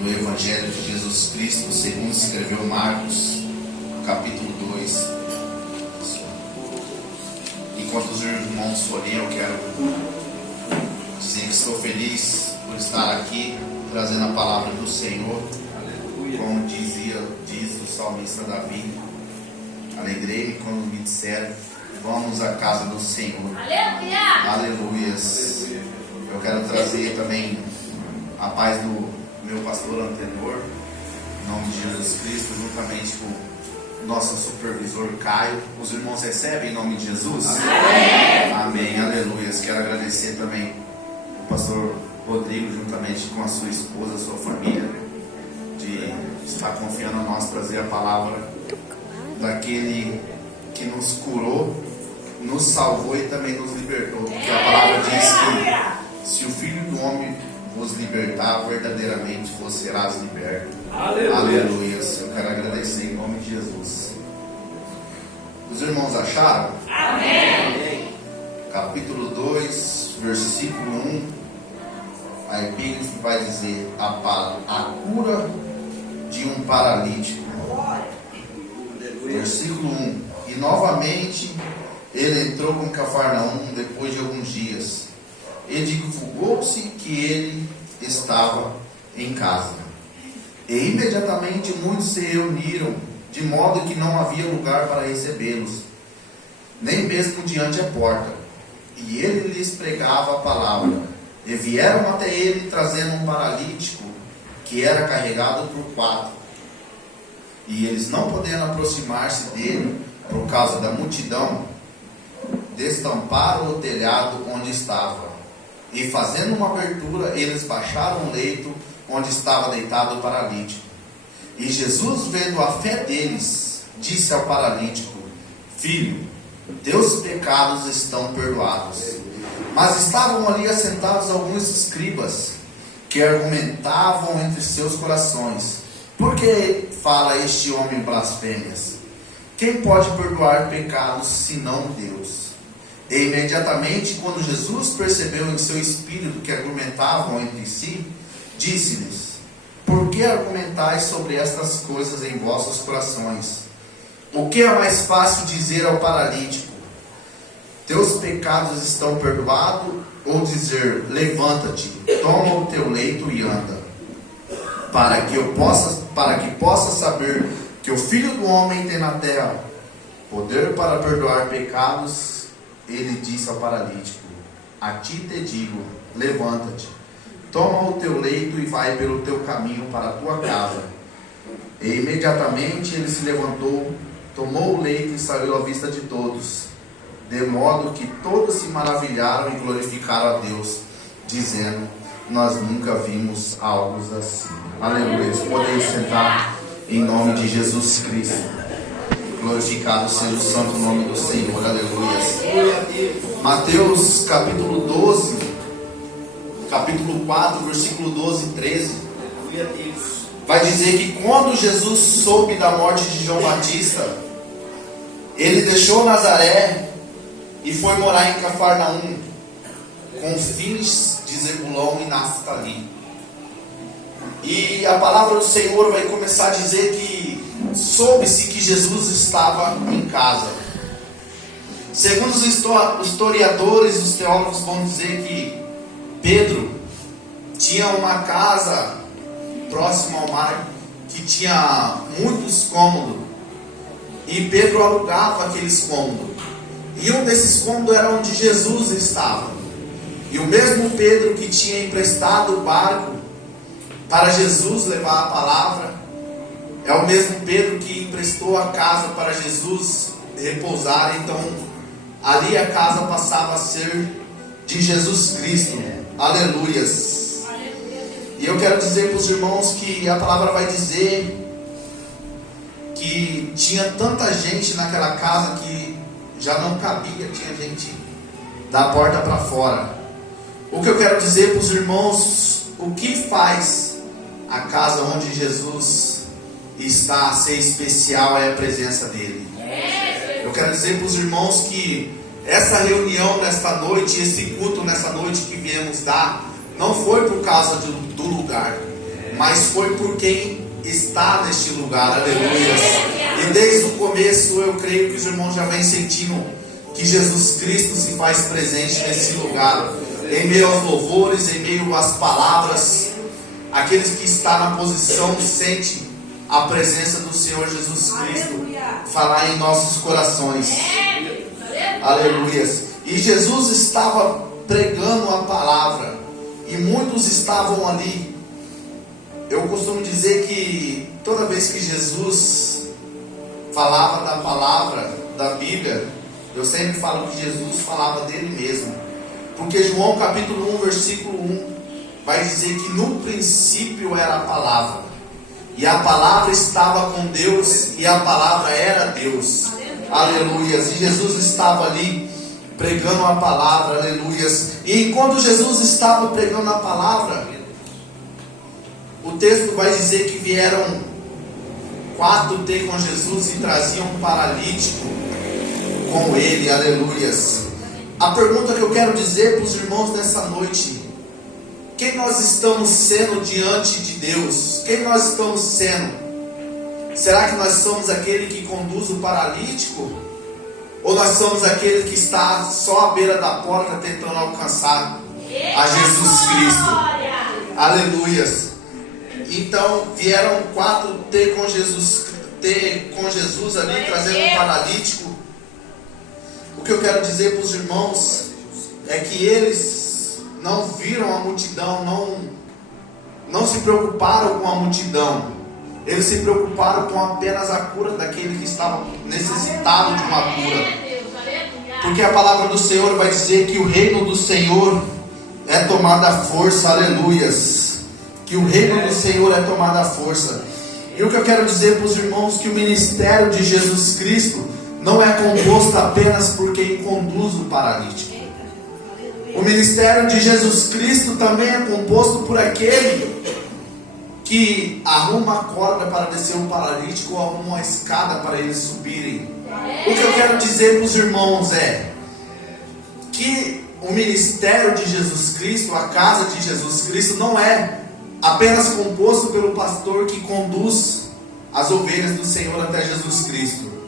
no Evangelho de Jesus Cristo, segundo escreveu Marcos, capítulo 2. Enquanto os irmãos forem, eu quero dizer que estou feliz por estar aqui, trazendo a palavra do Senhor. Como diz o salmista Davi: alegrei-me quando me disseram, vamos à casa do Senhor. Aleluia! Aleluias! Eu quero trazer também a paz do meu pastor anterior, em nome de Jesus Cristo, juntamente com o nosso supervisor Caio. Os irmãos recebem em nome de Jesus? Amém! Amém, aleluias. Quero agradecer também o pastor Rodrigo, juntamente com a sua esposa, a sua família, de estar confiando a nós trazer a palavra daquele que nos curou, nos salvou e também nos libertou. Porque a palavra diz que se o Filho do Homem vos libertar, verdadeiramente vos serás liberto. Aleluia. Eu quero agradecer em nome de Jesus. Os irmãos acharam? Amém. Capítulo 2, versículo 1. A epígrafe vai dizer a cura de um paralítico. Versículo 1. E novamente ele entrou em Cafarnaum depois de alguns dias, e divulgou-se que ele estava em casa. E imediatamente muitos se reuniram, de modo que não havia lugar para recebê-los, nem mesmo diante da porta. E ele lhes pregava a palavra. E vieram até ele trazendo um paralítico que era carregado por 4. E eles, não podendo aproximar-se dele por causa da multidão, destamparam o telhado onde estava. E fazendo uma abertura, eles baixaram o leito onde estava deitado o paralítico. E Jesus, vendo a fé deles, disse ao paralítico: filho, teus pecados estão perdoados. Mas estavam ali assentados alguns escribas, que argumentavam entre seus corações: por que fala este homem blasfêmias? Quem pode perdoar pecados senão Deus? E imediatamente, quando Jesus percebeu em seu espírito que argumentavam entre si, disse-lhes: por que argumentais sobre estas coisas em vossos corações? O que é mais fácil dizer ao paralítico: teus pecados estão perdoados, ou dizer: levanta-te, toma o teu leito e anda? Para que possa saber que o Filho do Homem tem na terra poder para perdoar pecados, ele disse ao paralítico: a ti te digo, levanta-te, toma o teu leito e vai pelo teu caminho para a tua casa. E imediatamente ele se levantou, tomou o leito e saiu à vista de todos, de modo que todos se maravilharam e glorificaram a Deus, dizendo: nós nunca vimos algo assim. Aleluia. Podem sentar em nome de Jesus Cristo. Glorificado seja o santo nome do Senhor. Aleluia. Mateus capítulo 12, capítulo 4, versículo 12 e 13. Vai dizer que quando Jesus soube da morte de João Batista, ele deixou Nazaré e foi morar em Cafarnaum, confins de Zebulão e Naftali. E a palavra do Senhor vai começar a dizer que soube-se que Jesus estava em casa. Segundo os historiadores, os teólogos vão dizer que Pedro tinha uma casa próxima ao mar que tinha muitos cômodos, e Pedro alugava aqueles cômodos, e um desses cômodos era onde Jesus estava. E o mesmo Pedro que tinha emprestado o barco para Jesus levar a palavra é o mesmo Pedro que emprestou a casa para Jesus repousar. Então ali a casa passava a ser de Jesus Cristo. Aleluias. E eu quero dizer para os irmãos que a palavra vai dizer que tinha tanta gente naquela casa que já não cabia, tinha gente da porta para fora. O que eu quero dizer para os irmãos, o que faz a casa onde Jesus está a ser especial é a presença dele. Eu quero dizer para os irmãos que essa reunião nesta noite, esse culto nessa noite que viemos dar, não foi por causa do lugar, mas foi por quem está neste lugar, aleluia. E desde o começo eu creio que os irmãos já vêm sentindo que Jesus Cristo se faz presente nesse lugar, em meio aos louvores, em meio às palavras. Aqueles que estão na posição sente a presença do Senhor Jesus Cristo falar em nossos corações, aleluia. E Jesus estava pregando a palavra, e muitos estavam ali. Eu costumo dizer que toda vez que Jesus falava da palavra da Bíblia, eu sempre falo que Jesus falava dele mesmo, porque João capítulo 1 versículo 1 vai dizer que no princípio era a palavra, e a palavra estava com Deus, e a palavra era Deus, aleluias. E Jesus estava ali pregando a palavra, aleluias. E enquanto Jesus estava pregando a palavra, o texto vai dizer que vieram 4 ter com Jesus e traziam um paralítico com ele, aleluias. A pergunta que eu quero dizer para os irmãos nessa noite: quem nós estamos sendo diante de Deus? Quem nós estamos sendo? Será que nós somos aquele que conduz o paralítico? Ou nós somos aquele que está só à beira da porta tentando alcançar a Jesus Cristo? Aleluias. Então vieram 4 ter com Jesus ali, trazendo um paralítico. O que eu quero dizer para os irmãos é que eles não viram a multidão, não se preocuparam com a multidão. Eles se preocuparam com apenas a cura daquele que estava necessitado de uma cura. Porque a palavra do Senhor vai dizer que o reino do Senhor é tomada à força, aleluias. Que o reino do Senhor é tomada à força. E o que eu quero dizer para os irmãos, que o ministério de Jesus Cristo não é composto apenas por quem conduz o paralítico. O ministério de Jesus Cristo também é composto por aquele que arruma a corda para descer um paralítico, ou arruma uma escada para eles subirem. O que eu quero dizer para os irmãos é que o ministério de Jesus Cristo, a casa de Jesus Cristo, não é apenas composto pelo pastor que conduz as ovelhas do Senhor até Jesus Cristo.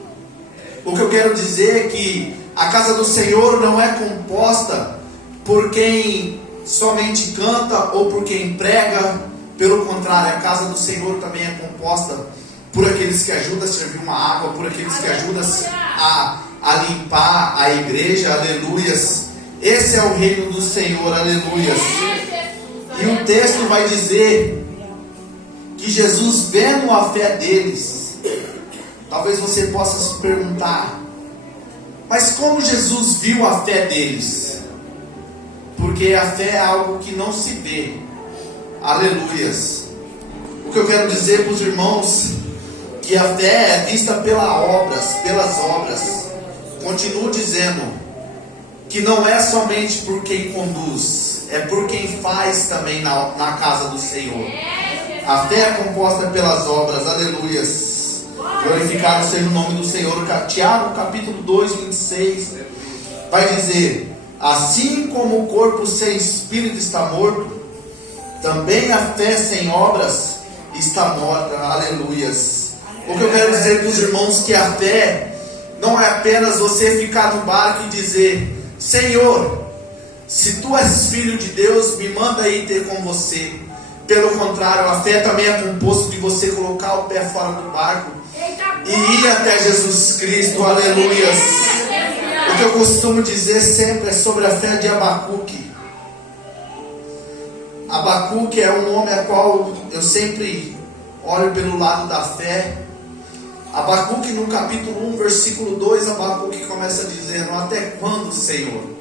O que eu quero dizer é que a casa do Senhor não é composta por quem somente canta ou por quem prega. Pelo contrário, a casa do Senhor também é composta por aqueles que ajudam a servir uma água, por aqueles que ajudam a limpar a igreja, aleluias. Esse é o reino do Senhor, aleluias. E o texto vai dizer que Jesus, vendo a fé deles, talvez você possa se perguntar, mas como Jesus viu a fé deles? Porque a fé é algo que não se vê, aleluias. O que eu quero dizer para os irmãos, que a fé é vista pelas obras. Continuo dizendo que não é somente por quem conduz, é por quem faz também na casa do Senhor. A fé é composta pelas obras, aleluias. Glorificado seja o nome do Senhor. Tiago capítulo 2, 26 vai dizer: assim como o corpo sem espírito está morto, também a fé sem obras está morta, aleluias. O que eu quero dizer para os irmãos, que a fé não é apenas você ficar no barco e dizer: Senhor, se tu és filho de Deus, me manda ir ter com você. Pelo contrário, a fé também é composto de você colocar o pé fora do barco e ir até Jesus Cristo, aleluias. O que eu costumo dizer sempre é sobre a fé de Abacuque. Abacuque é um nome a qual eu sempre olho pelo lado da fé. Abacuque no capítulo 1, versículo 2, Abacuque começa dizendo: até quando, Senhor?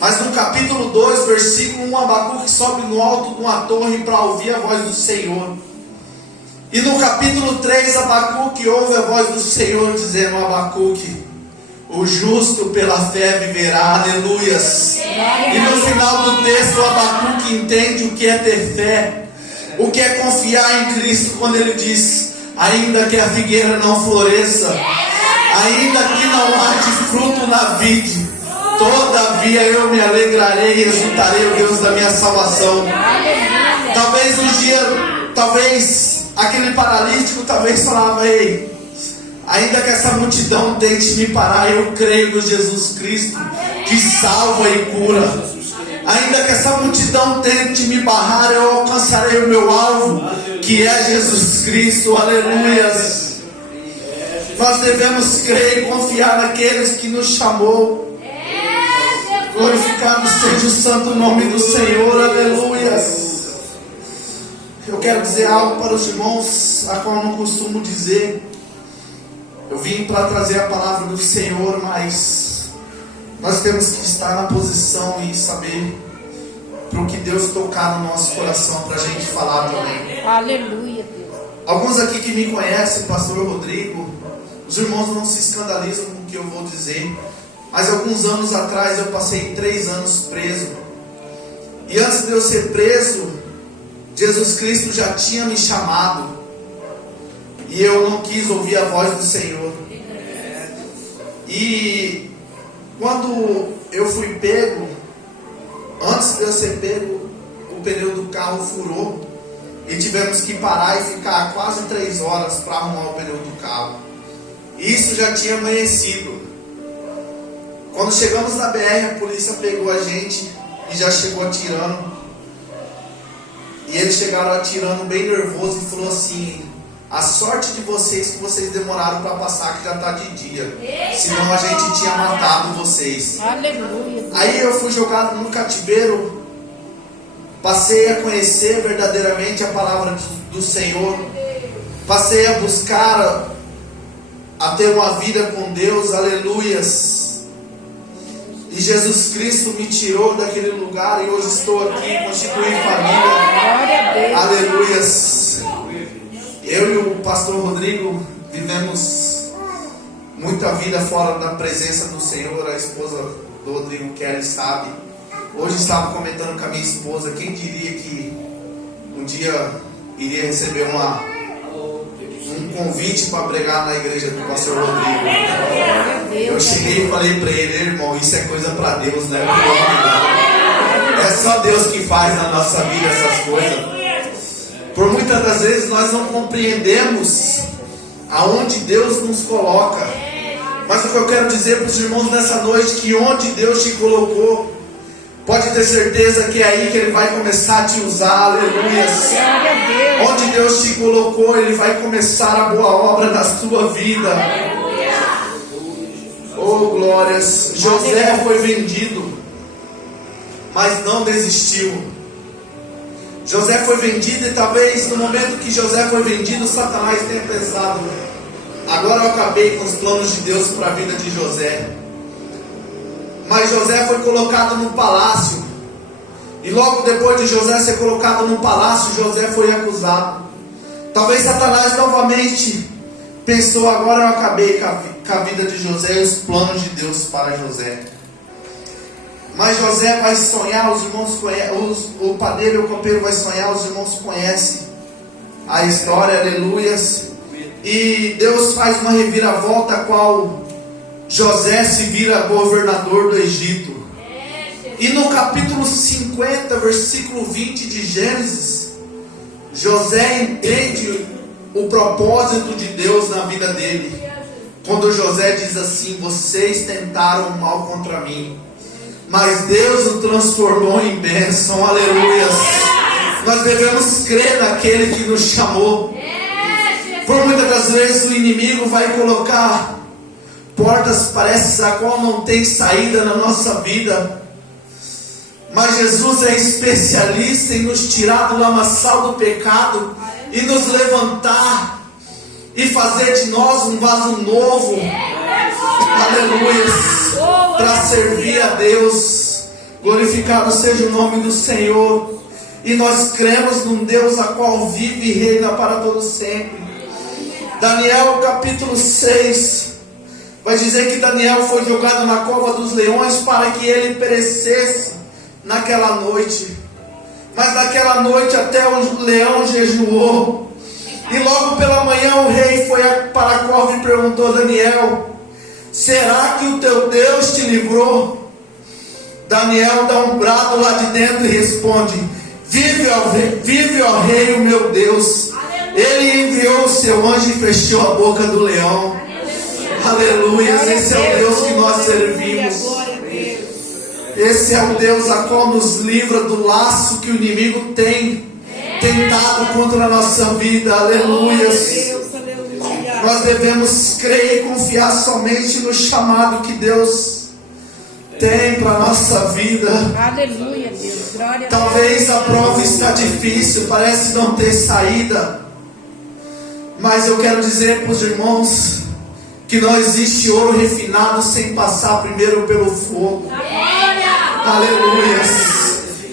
Mas no capítulo 2, versículo 1, Abacuque sobe no alto de uma torre para ouvir a voz do Senhor. E no capítulo 3, Abacuque ouve a voz do Senhor dizendo: Abacuque, o justo pela fé viverá, aleluias. E no final do texto, Abacuque entende o que é ter fé, o que é confiar em Cristo, quando ele diz: ainda que a figueira não floresça, ainda que não haja fruto na vide, todavia eu me alegrarei e exultarei o Deus da minha salvação. Talvez um dia Talvez aquele paralítico talvez falava: ei, ainda que essa multidão tente me parar, eu creio no Jesus Cristo que salva e cura. Ainda que essa multidão tente me barrar, eu alcançarei o meu alvo, que é Jesus Cristo. Aleluias. Nós devemos crer e confiar naqueles que nos chamou. Glorificado seja o santo nome do Senhor. Aleluias. Eu quero dizer algo para os irmãos, a qual eu não costumo dizer. Eu vim para trazer a palavra do Senhor, mas nós temos que estar na posição e saber para o que Deus tocar no nosso coração, para a gente falar também. Aleluia, Deus. Alguns aqui que me conhecem, pastor Rodrigo, os irmãos não se escandalizam com o que eu vou dizer, mas alguns anos atrás eu passei 3 anos preso. E antes de eu ser preso, Jesus Cristo já tinha me chamado. E eu não quis ouvir a voz do Senhor. E quando eu fui pego, antes de eu ser pego, o pneu do carro furou. E tivemos que parar e ficar quase 3 horas para arrumar o pneu do carro. E isso já tinha amanhecido. Quando chegamos na BR, a polícia pegou a gente e já chegou atirando. E eles chegaram atirando bem nervoso e falou assim: a sorte de vocês que vocês demoraram para passar, que já está de dia. Senão a gente tinha matado vocês. Aleluia. Aí eu fui jogado no cativeiro. Passei a conhecer verdadeiramente a palavra do Senhor. Passei a buscar a ter uma vida com Deus. Aleluias. E Jesus Cristo me tirou daquele lugar e hoje estou aqui, constituí família. Glória a Deus. Aleluias. Eu e o pastor Rodrigo vivemos muita vida fora da presença do Senhor. A esposa do Rodrigo, Kelly, sabe. Hoje estava comentando com a minha esposa, quem diria que um dia iria receber um convite para pregar na igreja do pastor Rodrigo. Eu cheguei e falei para ele: irmão, isso é coisa para Deus, né? É só Deus que faz na nossa vida essas coisas. Por muitas das vezes nós não compreendemos aonde Deus nos coloca. Mas o que eu quero dizer para os irmãos nessa noite, que onde Deus te colocou, pode ter certeza que é aí que Ele vai começar a te usar. Aleluias. Onde Deus te colocou, Ele vai começar a boa obra na sua vida. Oh, glórias. José foi vendido, mas não desistiu. José foi vendido e talvez no momento que José foi vendido, Satanás tenha pensado: agora eu acabei com os planos de Deus para a vida de José. Mas José foi colocado no palácio. E logo depois de José ser colocado no palácio, José foi acusado. Talvez Satanás novamente pensou: agora eu acabei com a vida de José e os planos de Deus para José. Mas José vai sonhar, os irmãos conhecem, o padeiro e o copeiro vai sonhar, os irmãos conhecem a história, aleluias. E Deus faz uma reviravolta, a qual José se vira governador do Egito. E no capítulo 50, versículo 20 de Gênesis, José entende o propósito de Deus na vida dele. Quando José diz assim: vocês tentaram mal contra mim, mas Deus o transformou em bênção. Aleluias. Nós devemos crer naquele que nos chamou. Por muitas das vezes o inimigo vai colocar portas, parece a qual não tem saída na nossa vida. Mas Jesus é especialista em nos tirar do lamaçal do pecado e nos levantar e fazer de nós um vaso novo. Aleluia. Para servir a Deus. Glorificado seja o nome do Senhor. E nós cremos num Deus a qual vive e reina para todo sempre. Daniel capítulo 6 vai dizer que Daniel foi jogado na cova dos leões para que ele perecesse naquela noite. Mas naquela noite até o leão jejuou. E logo pela manhã o rei foi para a cova e perguntou a Daniel: será que o teu Deus te livrou? Daniel dá um brado lá de dentro e responde: Vive, ó Rei, o meu Deus. Ele enviou o seu anjo e fechou a boca do leão. Aleluia. Esse é o Deus que nós servimos. Esse é o Deus a qual nos livra do laço que o inimigo tem tentado contra a nossa vida. Aleluia. Nós devemos crer e confiar somente no chamado que Deus tem para a nossa vida. Aleluia, Deus. Glória a Talvez a prova está difícil, parece não ter saída. Mas eu quero dizer para os irmãos que não existe ouro refinado sem passar primeiro pelo fogo. Aleluia.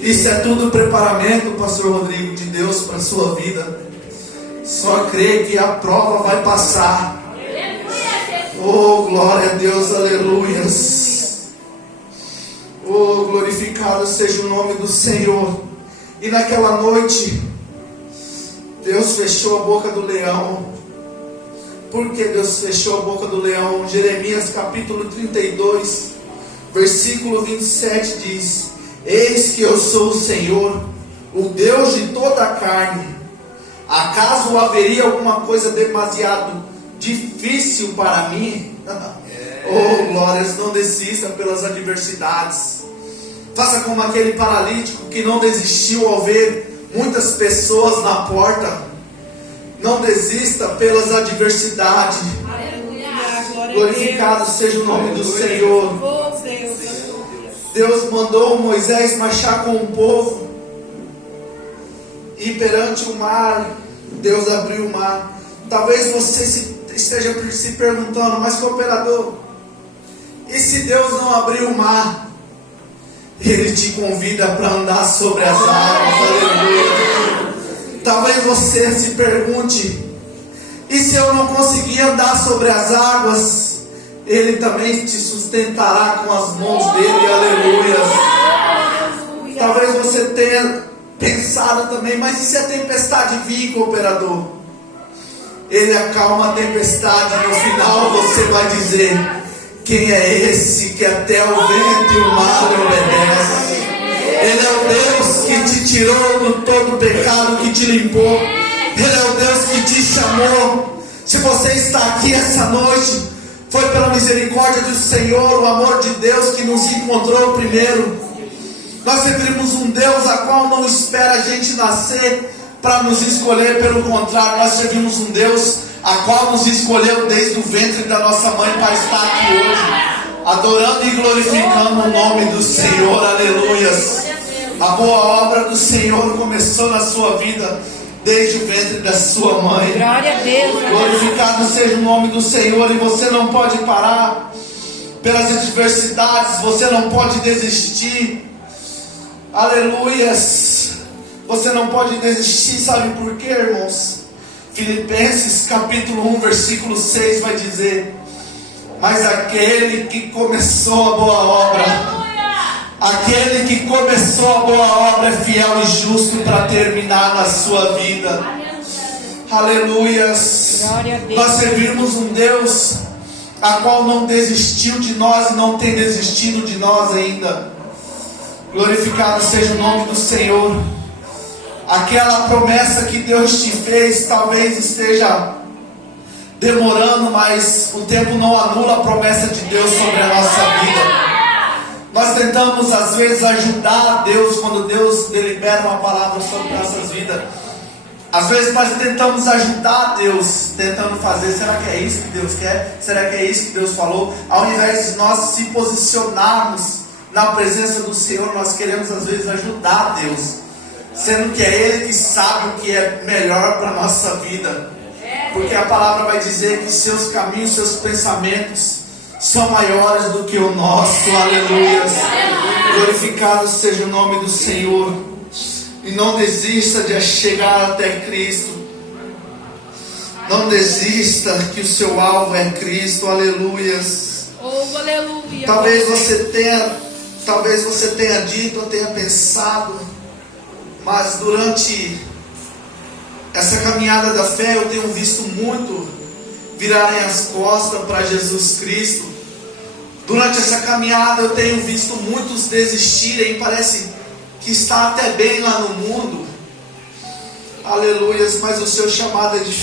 Isso é tudo preparamento, pastor Rodrigo, de Deus para a sua vida. Só crê que a prova vai passar. Oh, glória a Deus, aleluia. Oh, glorificado seja o nome do Senhor. E naquela noite, Deus fechou a boca do leão. Por que Deus fechou a boca do leão? Jeremias capítulo 32, versículo 27 diz: Eis que eu sou o Senhor, o Deus de toda a carne. Acaso haveria alguma coisa demasiado difícil para mim? Oh, glórias, não desista pelas adversidades. Faça como aquele paralítico que não desistiu ao ver muitas pessoas na porta. Não desista pelas adversidades. Glorificado seja o nome do Senhor. Deus mandou Moisés marchar com o povo. E perante o mar, Deus abriu o mar. Talvez você esteja se perguntando: mas cooperador, e se Deus não abrir o mar? Ele te convida para andar sobre as águas. Aleluia. Talvez você se pergunte: e se eu não conseguir andar sobre as águas? Ele também te sustentará com as mãos dele. Aleluia. Talvez você tenha pensado também: mas e se a tempestade vir, cooperador? Ele acalma a tempestade. No final você vai dizer: quem é esse que até o vento e o mar lhe obedece? Ele é o Deus que te tirou do todo pecado, que te limpou. Ele é o Deus que te chamou. Se você está aqui essa noite, foi pela misericórdia do Senhor, o amor de Deus que nos encontrou primeiro. Nós servimos um Deus a qual não espera a gente nascer para nos escolher. Pelo contrário, nós servimos um Deus a qual nos escolheu desde o ventre da nossa mãe para estar aqui hoje, adorando e glorificando o nome do Senhor. Aleluias. A boa obra do Senhor começou na sua vida desde o ventre da sua mãe. Glória a Deus. Glorificado seja o nome do Senhor. E você não pode parar pelas adversidades, você não pode desistir. Aleluias. Você não pode desistir, sabe por quê, irmãos? Filipenses capítulo 1, versículo 6 vai dizer: mas aquele que começou a boa obra, aquele que começou a boa obra é fiel e justo para terminar na sua vida. Aleluias. Nós servimos um Deus a qual não desistiu de nós e não tem desistido de nós ainda. Glorificado seja o nome do Senhor. Aquela promessa que Deus te fez talvez esteja demorando, mas o tempo não anula a promessa de Deus sobre a nossa vida. Nós tentamos às vezes ajudar a Deus quando Deus delibera uma palavra sobre nossas vidas. Às vezes nós tentamos ajudar a Deus, tentando fazer: será que é isso que Deus quer? Será que é isso que Deus falou? Ao invés de nós se posicionarmos na presença do Senhor, nós queremos às vezes ajudar a Deus, sendo que é Ele que sabe o que é melhor para a nossa vida. Porque a palavra vai dizer que seus caminhos, seus pensamentos são maiores do que o nosso. Aleluia. Glorificado seja o nome do Senhor. E não desista de chegar até Cristo. Não desista, que o seu alvo é Cristo. Aleluia. Oh, aleluia. Talvez você tenha dito ou tenha pensado: mas durante essa caminhada da fé eu tenho visto muito virarem as costas para Jesus Cristo. Durante essa caminhada eu tenho visto muitos desistirem. Parece que está até bem lá no mundo, aleluias, mas o seu chamado é